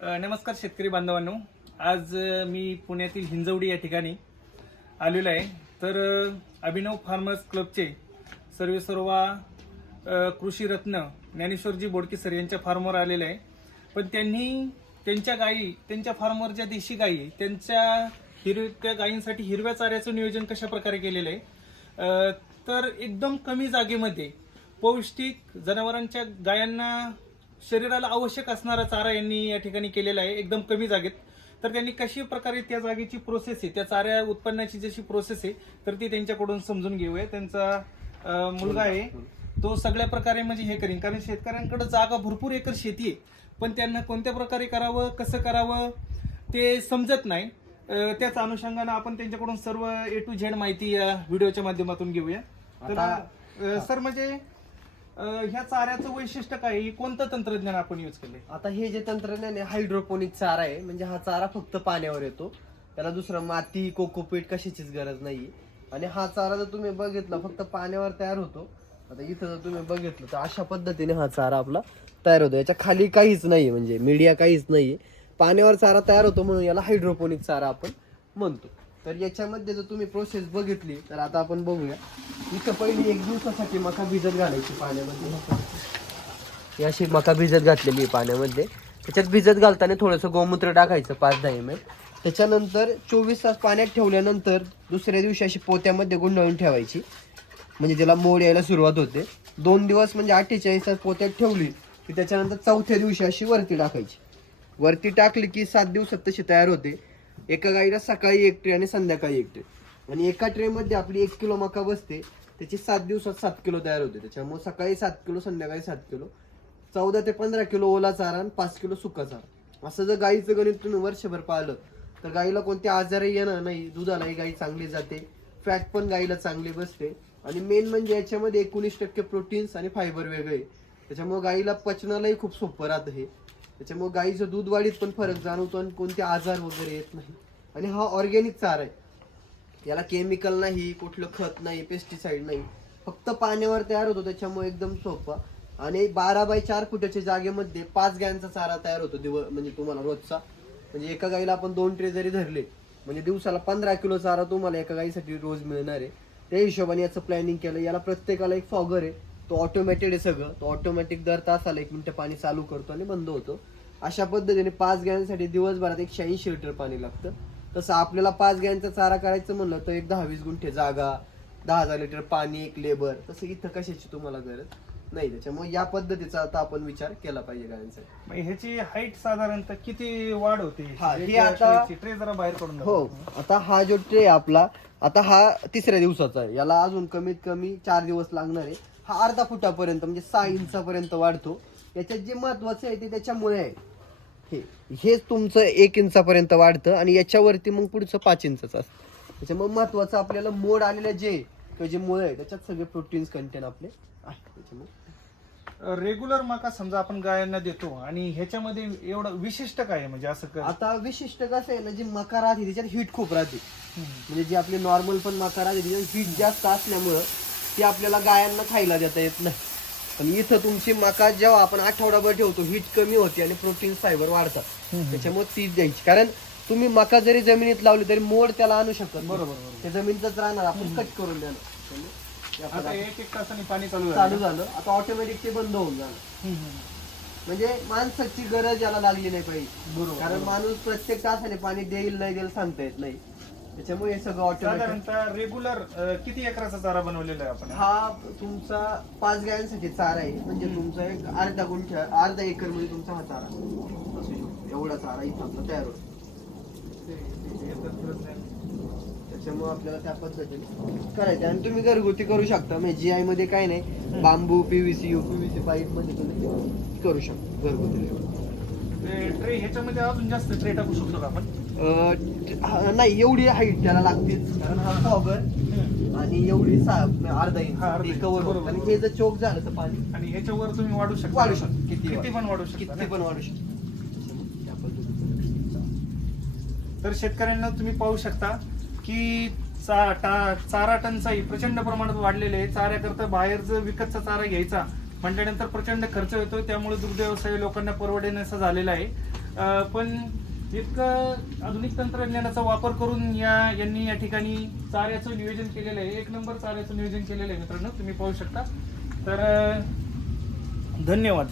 नमस्कार शेतकरी बांधवांनो. आज मी पुण्यातील हिंजवडी या ठिकाणी आलेलो आहे. तर अभिनव फार्मर्स क्लबचे सर्वे सर्वा कृषी रत्न ज्ञानेश्वरजी बोडके सर यांच्या फार्मवर आलेले आहे. पण त्यांनी त्यांच्या गायी त्यांच्या फार्मवर ज्या देशी गायी आहे, त्यांच्या हिरव्या त्या गायींसाठी हिरव्या चाऱ्याचं नियोजन कशा प्रकारे केलेलं आहे? तर एकदम कमी जागेमध्ये पौष्टिक जनावरांच्या गायांना शरीराला आवश्यक असणारा चारा यांनी या ठिकाणी केलेला आहे. एकदम कमी जागेत. तर त्यांनी कशी प्रकारे त्या जागेची प्रोसेस आहे त्या चाऱ्या उत्पन्नाची जशी प्रोसेस आहे तर ती त्यांच्याकडून समजून घेऊया. त्यांचा मुलगा आहे. तो सगळ्या प्रकारे म्हणजे हे करीन. कारण शेतकऱ्यांकडे जागा भरपूर एकर शेती आहे. पण त्यांना कोणत्या प्रकारे करावं कसं करावं ते समजत नाही. त्याच अनुषंगानं आपण त्यांच्याकडून सर्व ए टू झेड माहिती या व्हिडिओच्या माध्यमातून घेऊया. तर सर म्हणजे अं, ह्या चाऱ्याचं वैशिष्ट्य काय? आहे? कोणतं तंत्रज्ञान आपण युज केलंय? आता हे जे तंत्रज्ञान आहे हायड्रोपोनिक चारा आहे. म्हणजे हा चारा फक्त पाण्यावर येतो. त्याला दुसरं माती कोकोपीट कशाचीच गरज नाही आणि हा चारा जर तुम्ही बघितला फक्त पाण्यावर तयार होतो. आता इथं जर तुम्ही बघितलं तर अशा पद्धतीने हा चारा आपला तयार होतो. याच्या खाली काहीच नाही म्हणजे मीडिया काहीच नाही पाण्यावर चारा तयार होतो म्हणून याला हायड्रोपोनिक चारा आपण म्हणतो. तर याच्यामध्ये जर तुम्ही प्रोसेस बघितली तर आता आपण बघूया. इथं पहिली एक दिवसासाठी मका भिजत घालायची पाण्यामध्ये. ही अशी मका भिजत घातलेली आहे पाण्यामध्ये. त्याच्यात भिजत घालताना थोडंसं गोमूत्र टाकायचं पाच दहा एम एल त्याच्यानंतर चोवीस तास पाण्यात ठेवल्यानंतर दुसऱ्या दिवशी अशी पोत्यामध्ये गुंडाळून ठेवायची. म्हणजे त्याला मोड यायला सुरुवात होते. दोन दिवस म्हणजे अठ्ठेचाळीस तास पोत्यात ठेवली की त्याच्यानंतर चौथ्या दिवशी अशी वरती टाकायची. वरती टाकली की सात दिवसात तशी तयार होते. एका गाईला सकाळी एक ट्रे आणि संध्याकाळी एक ट्रे आणि एका ट्रेमध्ये आपली एक किलो मका बसते त्याची सात दिवसात सात किलो तयार होते. त्याच्यामुळे सकाळी सात किलो संध्याकाळी सात किलो चौदा ते पंधरा किलो ओला चारा आणि पाच किलो सुका चारा. असं जर गाईचं गणित तुम्ही वर्षभर पाहिलं तर गाईला कोणते आजारही येणार नाही दुधालाही गाई चांगली जाते फॅट पण गाईला चांगली बसते. आणि मेन म्हणजे याच्यामध्ये एकोणीस टक्के प्रोटीन्स आणि फायबर वेगळे. त्याच्यामुळे गाईला पचनालाही खूप सोपं राहतं हे. त्याच्यामुळे गाईचं दूध वाढीत पण फरक जाणवतो आणि कोणते आजार वगैरे येत नाही. आणि हा ऑर्गॅनिक चारा आहे. याला केमिकल नाही कुठलं खत नाही पेस्टिसाईड नाही. फक्त पाण्यावर तयार होतो त्याच्यामुळे एकदम सोपा. आणि बारा बाय चार फुटाच्या जागेमध्ये पाच गायांचा चारा तयार होतो दिव म्हणजे तुम्हाला रोजचा. म्हणजे एका गाईला आपण दोन ट्रे जरी धरले म्हणजे दिवसाला पंधरा किलो चारा तुम्हाला एका गाईसाठी रोज मिळणार आहे. त्या हिशोबाने याचं प्लॅनिंग केलं. याला प्रत्येकाला एक फॉगर आहे. तो ऑटोमॅटेड आहे सगळं. तो ऑटोमॅटिक दर तासाला एक मिनिटं पाणी चालू करतो आणि बंद होतो. अशा पद्धतीने पाच गायांसाठी दिवसभरात एकशे ऐंशी लिटर पाणी लागतं. तसं आपल्याला पाच गायांचा चारा करायचं म्हणलं तर एक दहा वीस गुंठे जागा दहा हजार लिटर पाणी एक लेबर. तसं इथं कशाची तुम्हाला गरज नाही. त्याच्यामुळे या पद्धतीचा आता आपण विचार केला पाहिजे मग ह्याची हाईट साधारणतः किती वाढ होते? हा, हे आता-. ट्रे जरा बाहेर काढून हो. आता हा जो ट्रे आपला आता हा तिसऱ्या दिवसाचा आहे. याला अजून कमीत कमी चार दिवस लागणार आहे. हा अर्धा फुटापर्यंत म्हणजे सहा इंचापर्यंत वाढतो. याच्यात जे महत्वाचं आहे ते त्याच्यामुळे आहे. हे हेच तुमचं एक इंचापर्यंत वाढतं आणि याच्यावरती मग पुढचं पाच इंचाचं असतं. त्याच्यामुळे महत्वाचं आपल्याला मोड आलेलं जे किंवा जे मुळे आहे त्याच्यात सगळे प्रोटीन्स कंटेन आपले आहे त्याच्यामुळे. रेग्युलर मका समजा आपण गायांना देतो आणि ह्याच्यामध्ये एवढं विशिष्ट काय आहे? म्हणजे असं कर आता विशिष्ट कसं आहे ना जी मका राहते त्याच्यात हीट खूप राहते. म्हणजे जी आपली नॉर्मल पण मका राहते त्याच्यात हीट जास्त असल्यामुळं ती आपल्याला गायांना खायला देता येत नाही. पण इथं तुमची मका जेव्हा आपण आठवडाभर ठेवतो हीट कमी होते आणि प्रोटीन फायबर वाढतात. त्याच्यामुळे तीच द्यायची. कारण तुम्ही मका जरी जमिनीत लावली तरी मोड त्याला आणू शकत. बरोबर. ते जमिनीतच राहणार आपण कट करून देणार. त्यामुळे ते आता आपल्याला एक एक तासाने पाणी चालू चालू झालं. झालं आता ऑटोमॅटिक ते बंद होऊन हम्म. म्हणजे माणसाची गरज याला लागली नाही पाहिजे. कारण माणूस प्रत्येक तासाने पाणी देईल नाही देईल सांगता येत नाही. त्याच्यामुळे हे सगळं ऑटोमॅटिक साधारणतः रेग्युलर किती एकराचा चारा बनवलेला आहे आपण? हा तुमचा पाच गायांसाठी चारा आहे. म्हणजे तुमचा एक अर्धा गुंठा अर्धा एकरमध्ये तुमचा हा चारा. असू शकतो एवढा चारा इथं आपला तयार होतो. त्याच्यामुळे आपल्याला त्या पद्धतीने करायचं. आणि तुम्ही घरगुती करू शकता. म्हणजे जी आयमध्ये काय नाही. बांबू पीव्हीसी युपीव्हीसी पाईपमध्ये तुम्ही करू शकता. घरगुती. ते ट्रे ह्याच्यामध्ये अजून जास्त ट्रे टाकू शकतो का आपण? नाही एवढी हाईट त्याला लागतेच कारण हा फॉगर आणि एवढी अर्धा हा, अर्धा इंच कव्हर बरोबर. आणि हे जर चोक झालं तर पाणी. आणि ह्याच्यावर तुम्ही वाढू शकता. वाढू शकतो. किती किती पण वाढू शकता किती? पण वाढू शकतो. तर शेतकऱ्यांना तुम्ही पाहू शकता की चा टा- चारा टंचाई प्रचंड प्रमाणात वाढलेले आहे. चाऱ्याकरता बाहेर जर विकतचा चारा घ्यायचा म्हटल्यानंतर प्रचंड खर्च येतो त्यामुळे दुग्ध व्यवसाय लोकांना परवडेनासा झालेला आहे. पण इतकं आधुनिक तंत्रज्ञानाचा वापर करून या यांनी या ठिकाणी चाऱ्याचं नियोजन केलेलं आहे एक नंबर चाऱ्याचं नियोजन केलेलं आहे मित्रांनो तुम्ही पाहू शकता. तर धन्यवाद.